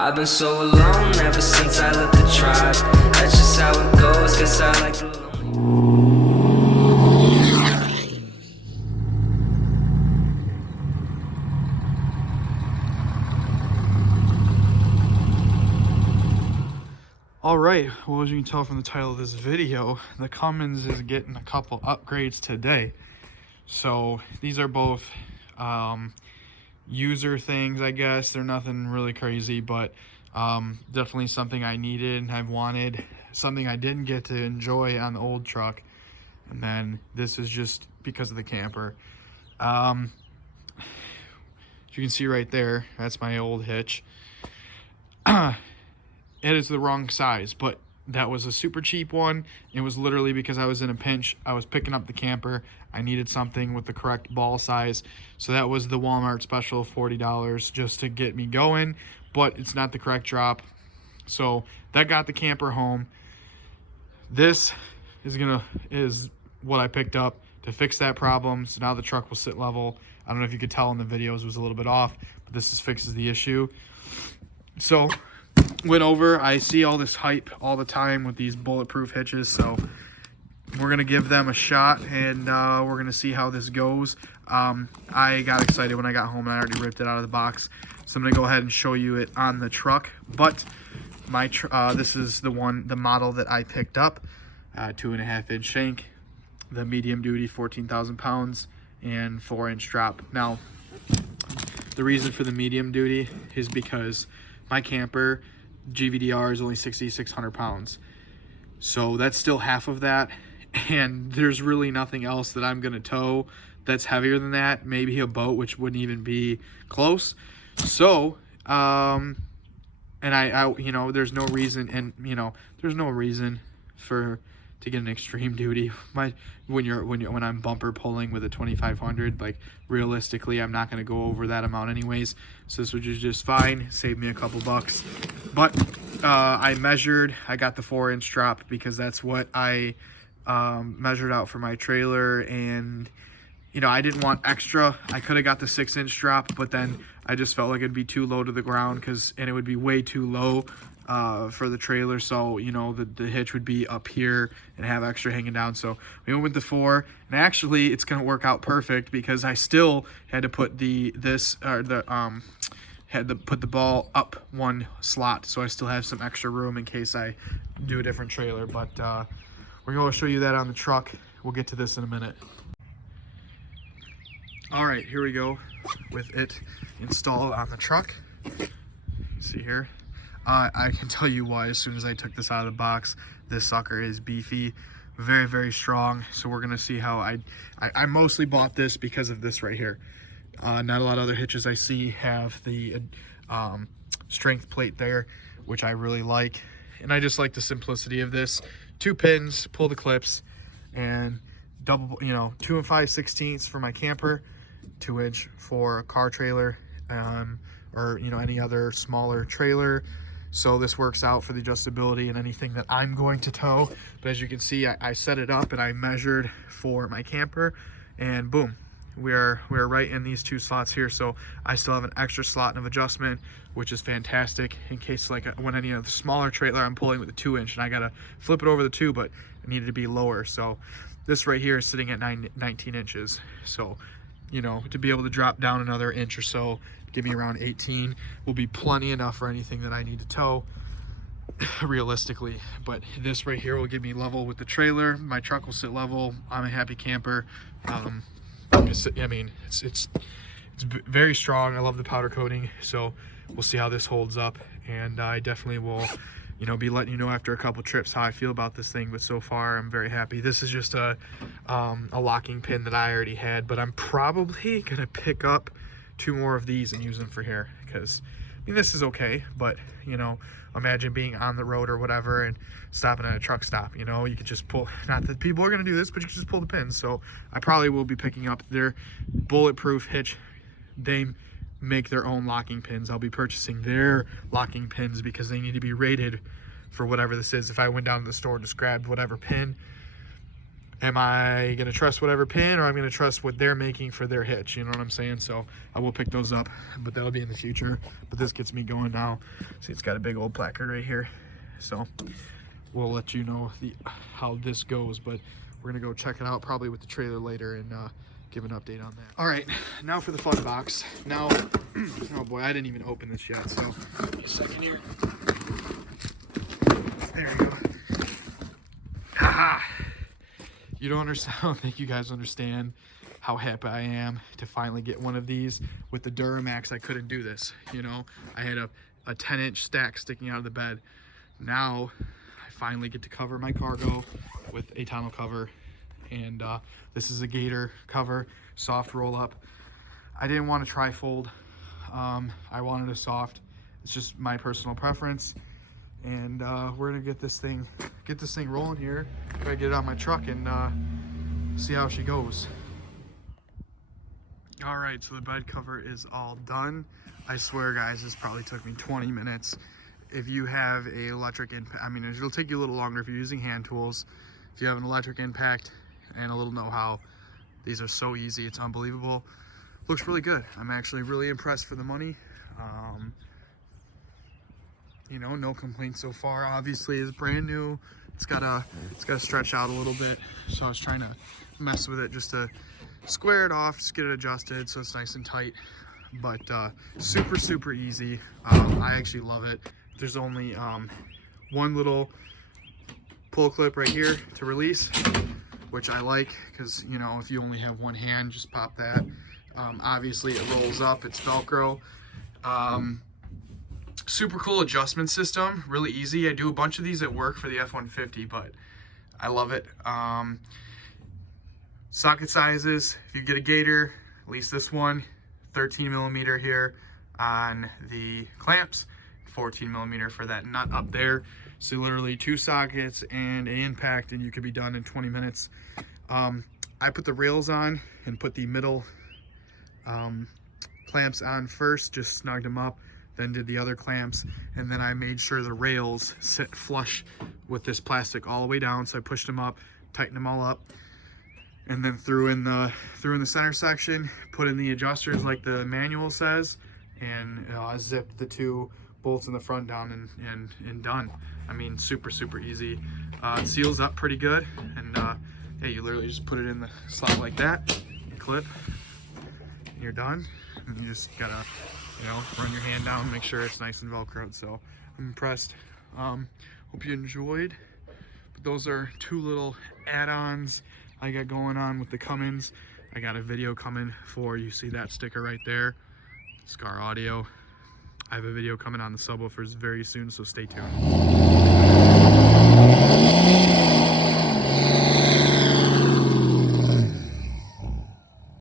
I've been so alone ever since I left the tribe. That's just how it goes, guess I like the lonely. Alright, well, as you can tell from the title of this video, the Cummins is getting a couple upgrades today. So these are both user things, I guess. They're nothing really crazy, but definitely something I needed and I've wanted, something I didn't get to enjoy on the old truck. And then this is just because of the camper. As you can see right there, that's my old Hitch. It is the wrong size, but that was a super cheap one. It was literally because I was in a pinch. I was picking up the camper. I needed something with the correct ball size. So that was the Walmart special of $40 just to get me going, but it's not the correct drop. So that got the camper home. This is what I picked up to fix that problem. So now the truck will sit level. I don't know if you could tell in the videos, it was a little bit off, but this fixes the issue. So went over, I see all this hype all the time with these bulletproof hitches, so we're gonna give them a shot and we're gonna see how this goes. I got excited when I got home and I already ripped it out of the box, so I'm gonna go ahead and show you it on the truck. But my this is the model that I picked up, 2.5-inch shank, the medium duty, 14,000 pounds, and 4-inch drop. Now the reason for the medium duty is because my camper GVDR is only 6,600 pounds. So that's still half of that. And there's really nothing else that I'm going to tow that's heavier than that. Maybe a boat, which wouldn't even be close. So, and I you know, there's no reason, and you know, there's no reason to get an extreme duty. When I'm bumper pulling with a 2500, like realistically I'm not going to go over that amount anyways, so this was just fine, saved me a couple bucks. But I got the 4-inch drop because that's what I measured out for my trailer, and you know, I didn't want extra. I could have got the 6-inch drop, but then I just felt like it'd be too low to the ground, and it would be way too low for the trailer. So you know, the hitch would be up here and have extra hanging down. So we went with the 4, and actually it's going to work out perfect because I still had to put had to put the ball up one slot, so I still have some extra room in case I do a different trailer. But we're going to show you that on the truck. We'll get to this in a minute. All right, here we go with it installed on the truck. See here, I can tell you why. As soon as I took this out of the box, this sucker is beefy, very, very strong. So we're gonna see how I mostly bought this because of this right here. Not a lot of other hitches I see have the strength plate there, which I really like, and I just like the simplicity of this. 2 pins, pull the clips, and double, you know, 2 5/16 for my camper, 2-inch for a car trailer, or you know, any other smaller trailer. So this works out for the adjustability and anything that I'm going to tow. But as you can see, I set it up and I measured for my camper, and boom, we're right in these 2 slots here. So I still have an extra slot of adjustment, which is fantastic in case, like, when any of the smaller trailer I'm pulling with a 2-inch and I gotta flip it over the 2, but it needed to be lower. So this right here is sitting at 19 inches. So, you know, to be able to drop down another inch or so, give me around 18, will be plenty enough for anything that I need to tow realistically. But this right here will give me level with the trailer. My truck will sit level. I'm a happy camper. I mean, it's very strong. I love the powder coating, so we'll see how this holds up, and I definitely will, you know, be letting you know after a couple trips how I feel about this thing. But so far I'm very happy. This is just a locking pin that I already had, but I'm probably gonna pick up 2 more of these and use them for here, because I mean, this is okay, but you know, imagine being on the road or whatever and stopping at a truck stop. You know, you could just pull, not that people are going to do this, but you can just pull the pins. So I probably will be picking up their bulletproof hitch. They make their own locking pins. I'll be purchasing their locking pins because they need to be rated for whatever this is. If I went down to the store and just grabbed whatever pin, am I going to trust whatever pin, or I'm going to trust what they're making for their hitch? You know what I'm saying? So I will pick those up, but that'll be in the future. But this gets me going now. See, it's got a big old placard right here. So we'll let you know how this goes, but we're going to go check it out probably with the trailer later and give an update on that. All right, now for the fun box. Now, oh boy, I didn't even open this yet, so give me a second here. There you go. Haha. You don't understand. I don't think you guys understand how happy I am to finally get one of these. With the Duramax, I couldn't do this. You know, I had a 10-inch stack sticking out of the bed. Now, I finally get to cover my cargo with a tonneau cover. And this is a Gator cover, soft roll up. I didn't want a tri-fold. I wanted a soft. It's just my personal preference. And we're gonna get this thing rolling here. Try to get it on my truck and see how she goes. All right, so the bed cover is all done. I swear, guys, this probably took me 20 minutes. If you have a electric impact, I mean, it'll take you a little longer if you're using hand tools. If you have an electric impact and a little know-how, these are so easy. It's unbelievable. Looks really good. I'm actually really impressed for the money. You know, no complaints so far. Obviously, it's brand new. It's gotta stretch out a little bit. So I was trying to mess with it just to square it off, just get it adjusted so it's nice and tight. But super easy. I actually love it. There's only one little pull clip right here to release, which I like because, you know, if you only have one hand, just pop that. Obviously, it rolls up. It's Velcro. Super cool adjustment system, really easy. I do a bunch of these at work for the F-150, but I love it. Socket sizes, if you get a Gator, at least this one, 13 millimeter here on the clamps, 14 millimeter for that nut up there. So literally 2 sockets and an impact, and you could be done in 20 minutes. I put the rails on and put the middle clamps on first, just snugged them up. Then did the other clamps, and then I made sure the rails sit flush with this plastic all the way down. So I pushed them up, tightened them all up, and then threw in the center section, put in the adjusters like the manual says, and I zipped the 2 bolts in the front down and done. I mean, super easy. It seals up pretty good, and hey, you literally just put it in the slot like that, clip, and you're done. And you just gotta, you know, run your hand down, make sure it's nice and Velcroed. So I'm impressed. Hope you enjoyed. But those are 2 little add-ons I got going on with the Cummins. I got a video coming for, you see that sticker right there, Scar Audio. I have a video coming on the subwoofers very soon, so stay tuned.